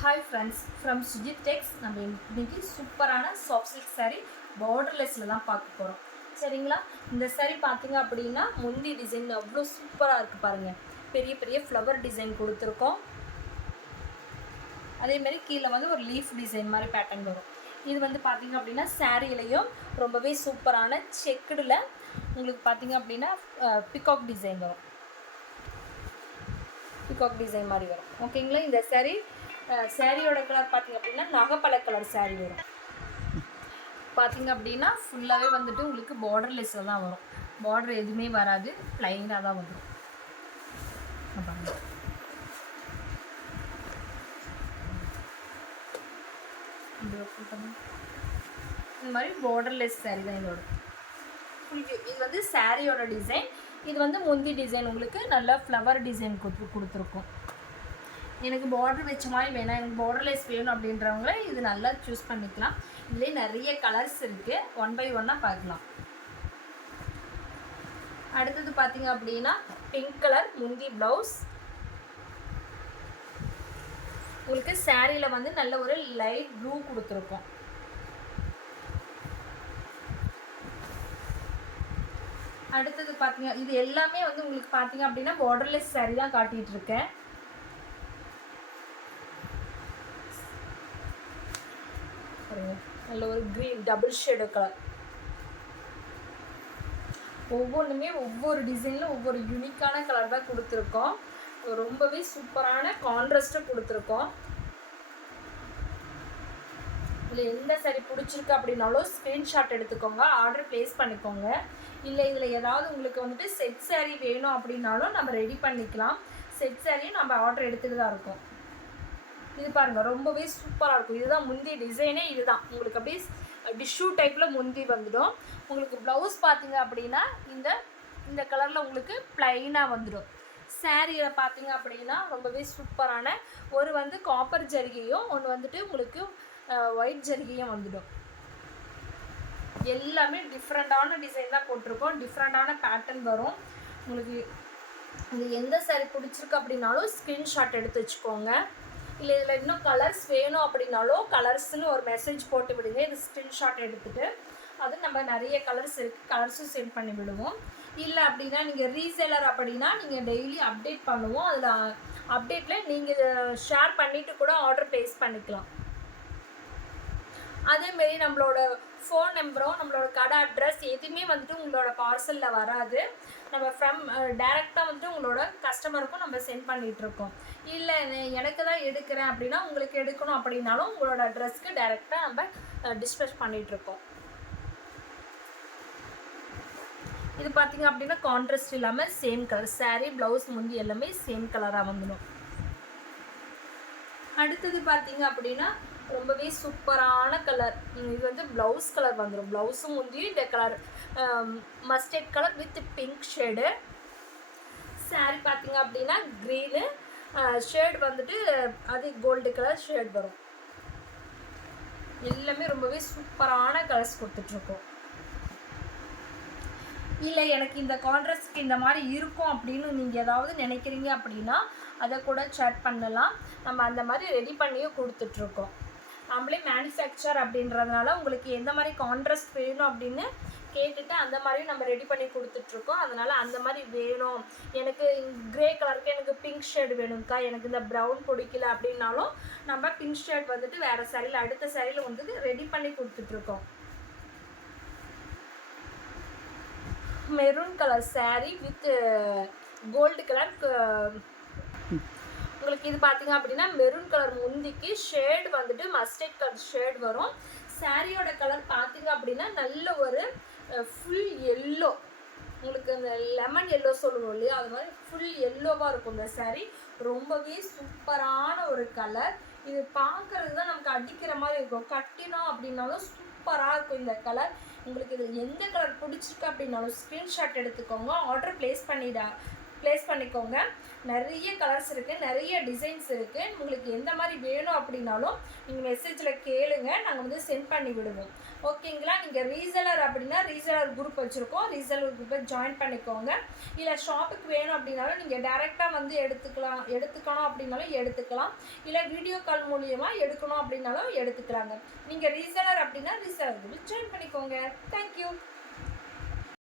Hi friends from Sujith டெக்ஸ். நம்ம இன்னைக்கு சூப்பரான சாஃப்ட் சில்க் சாரீ பார்டர்லெஸில் தான் பார்க்க போகிறோம். சரிங்களா? இந்த சாரீ பார்த்தீங்க அப்படின்னா முந்தி டிசைன் அவ்வளோ சூப்பராக இருக்குது பாருங்கள். பெரிய பெரிய ஃப்ளவர் டிசைன் கொடுத்துருக்கோம். அதேமாதிரி கீழே வந்து ஒரு லீஃப் டிசைன் மாதிரி பேட்டர்ன் வரும். இது வந்து பார்த்திங்க அப்படின்னா சாரீலையும் ரொம்பவே சூப்பரான செக்குடில் உங்களுக்கு பார்த்திங்க அப்படின்னா பிகாக் டிசைன் வரும். பிகாக் டிசைன் மாதிரி வரும். ஓகேங்களா? இந்த சாரியோட கலர் பார்த்திங்க அப்படின்னா நகைப்பழ கலர் சாரீ வரும். பார்த்திங்க அப்படின்னா ஃபுல்லாகவே வந்துட்டு உங்களுக்கு பார்டர்லெஸ்ஸில் தான் வரும். பார்டர் எதுவுமே வராது, ப்ளைனாக தான் வந்துடும். இந்த மாதிரி பார்டர்லெஸ் சாரீ தான் இதோட இது வந்து சாரியோட டிசைன். இது வந்து முந்தி டிசைன் உங்களுக்கு நல்லா ஃப்ளவர் டிசைன் கொடுத்துருக்கோம். எனக்கு பார்டர் வச்ச மாதிரி வேணாம், எனக்கு பார்டர்லெஸ் வேணும் அப்படின்றவங்கள இது நல்லா சூஸ் பண்ணிக்கலாம். இதுலேயே நிறைய கலர்ஸ் இருக்குது. ஒன் பை ஒன்னாக பார்க்கலாம். அடுத்தது பார்த்தீங்க அப்படின்னா பிங்க் கலர் முந்தி ப்ளவுஸ். உங்களுக்கு சாரியில் வந்து நல்ல ஒரு லைட் ப்ளூ கொடுத்துருக்கோம். அடுத்தது பார்த்தீங்க, இது எல்லாமே வந்து உங்களுக்கு பார்த்தீங்க அப்படின்னா பார்டர்லெஸ் சாரீ தான் காட்டிகிட்டு இருக்கேன். நல்ல ஒரு க்ரீன் டபுள் ஷேடு கலர். ஒவ்வொன்றுமே ஒவ்வொரு டிசைனில் ஒவ்வொரு யூனிக்கான கலர் தான் கொடுத்துருக்கோம். ரொம்பவே சூப்பரான கான்ட்ராஸ்ட்டாக கொடுத்துருக்கோம். இதில் எந்த சாரீ பிடிச்சிருக்கு அப்படின்னாலும் ஸ்க்ரீன்ஷாட் எடுத்துக்கோங்க, ஆர்டர் ப்ளேஸ் பண்ணிக்கோங்க. இல்லை இதில் ஏதாவது உங்களுக்கு வந்துட்டு செட் சாரீ வேணும் அப்படின்னாலும் நம்ம ரெடி பண்ணிக்கலாம். செட் சாரியும் நம்ம ஆர்டர் எடுத்துகிட்டு தான் இருக்கோம். இது பாருங்கள், ரொம்பவே சூப்பராக இருக்கும். இதுதான் முந்தி டிசைனே. இதுதான் உங்களுக்கு அப்படியே டிஷ்யூ டைப்பில் முந்தி வந்துடும். உங்களுக்கு ப்ளவுஸ் பார்த்தீங்க அப்படின்னா இந்த கலரில் உங்களுக்கு ப்ளைனாக வந்துடும். சாரியில் பார்த்தீங்க அப்படின்னா ரொம்பவே சூப்பரான ஒரு வந்து காப்பர் ஜரிகையும் ஒன்று வந்துட்டு உங்களுக்கு ஒயிட் ஜரிகையும் வந்துடும். எல்லாமே டிஃப்ரெண்ட்டான டிசைன் தான் போட்டிருக்கோம். டிஃப்ரெண்ட்டான பேட்டர்ன் வரும். உங்களுக்கு இது எந்த சாரீ பிடிச்சிருக்கு அப்படின்னாலும் ஸ்க்ரீன்ஷாட் எடுத்து வச்சுக்கோங்க. இல்லை இதில் இன்னும் கலர்ஸ் வேணும் அப்படின்னாலும் கலர்ஸ்னு ஒரு மெசேஜ் போட்டு விடுங்க. இது ஸ்க்ரீன்ஷாட் எடுத்துகிட்டு அது நம்ம நிறைய கலர்ஸ் இருக்குது, கலர்ஸும் சென்ட் பண்ணி விடுவோம். இல்லை அப்படின்னா நீங்கள் ரீசேலர் அப்படின்னா நீங்கள் டெய்லி அப்டேட் பண்ணுவோம். அதில் அப்டேட்டில் நீங்கள் ஷேர் பண்ணிவிட்டு கூட ஆர்டர் ப்ளேஸ் பண்ணிக்கலாம். அதேமாரி நம்மளோட ஃபோன் நம்பரும் நம்மளோட கடை அட்ரஸ் எதுவுமே வந்துட்டு உங்களோட பார்சலில் வராது. நம்ம டேரெக்டாக வந்துட்டு உங்களோட கஸ்டமருக்கும் நம்ம சென்ட் பண்ணிகிட்ருக்கோம். இல்லை எனக்கு தான் எடுக்கிறேன் அப்படின்னா உங்களுக்கு எடுக்கணும் அப்படின்னாலும் உங்களோட அட்ரஸ்க்கு டேரெக்டாக நம்ம டிஸ்பேச் பண்ணிகிட்ருக்கோம். இது பார்த்திங்க அப்படின்னா கான்ட்ராஸ்ட் இல்லாமல் சேம் கலர் சாரீ ப்ளவுஸ் முந்தி எல்லாமே சேம் கலராக வந்துடும். அடுத்தது பார்த்திங்க அப்படின்னா ரொம்பவே சூப்பரான கலர். இது வந்து ப்ளவுஸ் கலர் வந்துடும். ப்ளவுஸும் முந்தியும் இந்த colour mustard colour with pink shade. Sari பார்த்திங்க அப்படின்னா க்ரீனு ஷேட் வந்துட்டு அது கோல்டு கலர் ஷேட் வரும். எல்லாமே ரொம்பவே சூப்பரான கலர்ஸ் கொடுத்துட்ருக்கோம். இல்லை எனக்கு இந்த கான்ட்ராஸ்ட்க்கு இந்த மாதிரி இருக்கும் அப்படின்னு நீங்கள் ஏதாவது நினைக்கிறீங்க அப்படின்னா அதை கூட சேட் பண்ணலாம். நம்ம அந்த மாதிரி ரெடி பண்ணியும் கொடுத்துட்ருக்கோம். நம்மளே மேனுஃபேக்சர் அப்படின்றதுனால உங்களுக்கு எந்த மாதிரி கான்ட்ராஸ்ட் வேணும் அப்படின்னு கேட்டுட்டு அந்த மாதிரியும் நம்ம ரெடி பண்ணி கொடுத்துட்ருக்கோம். அதனால் அந்த மாதிரி வேணும், எனக்கு க்ரே கலருக்கு எனக்கு பிங்க் ஷேட் வேணும்க்கா, எனக்கு இந்த ப்ரௌன் பிடிக்கல அப்படின்னாலும் நம்ம பிங்க் ஷேட் வந்துட்டு வேறு சாரியில் அடுத்த சாரியில் வந்துட்டு ரெடி பண்ணி கொடுத்துட்ருக்கோம். Maroon colour sari with gold colour. உங்களுக்கு இது பார்த்தீங்க அப்படின்னா மெரூன் கலர் முந்திக்கு ஷேட் வந்துட்டு மஸ்டர்ட் கலர் ஷேட் வரும். சாரியோட கலர் பார்த்தீங்க அப்படின்னா நல்ல ஒரு ஃபுல் எல்லோ, உங்களுக்கு இந்த லெமன் எல்லோ சொல்லுவோம் இல்லையா, அது மாதிரி ஃபுல் எல்லோவாக இருக்கும் இந்த சாரீ. ரொம்பவே சூப்பரான ஒரு கலர். இது பார்க்குறது தான் நமக்கு அடிக்கிற மாதிரி இருக்கும். கட்டினோம் அப்படின்னாலும் சூப்பராக இருக்கும் இந்த கலர். உங்களுக்கு இது எந்த கலர் பிடிச்சிருக்கு அப்படின்னாலும் ஸ்க்ரீன்ஷாட் எடுத்துக்கோங்க, ஆர்டர் ப்ளேஸ் பண்ணிக்கோங்க. நிறைய கலர்ஸ் இருக்குது, நிறைய டிசைன்ஸ் இருக்குது. உங்களுக்கு எந்த மாதிரி வேணும் அப்படின்னாலும் நீங்கள் மெசேஜில் கேளுங்க, நாங்கள் வந்து சென்ட் பண்ணி விடுவோம். ஓகேங்களா? நீங்கள் ரீசெலர் அப்படின்னா ரீசெலர் குரூப் வச்சுருக்கோம், ரீசெலர் குரூப்பை ஜாயின் பண்ணிக்கோங்க. இல்லை ஷாப்புக்கு வேணும் அப்படின்னாலும் நீங்கள் டேரெக்டாக வந்து எடுத்துக்கணும் அப்படின்னாலும் எடுத்துக்கலாம். இல்லை வீடியோ கால் மூலியமாக எடுக்கணும் அப்படின்னாலும் எடுத்துக்கலாங்க. நீங்கள் ரீசெலர் அப்படின்னா ரீசெலர் குரூப் ஜாயின் பண்ணிக்கோங்க. தேங்க்யூ.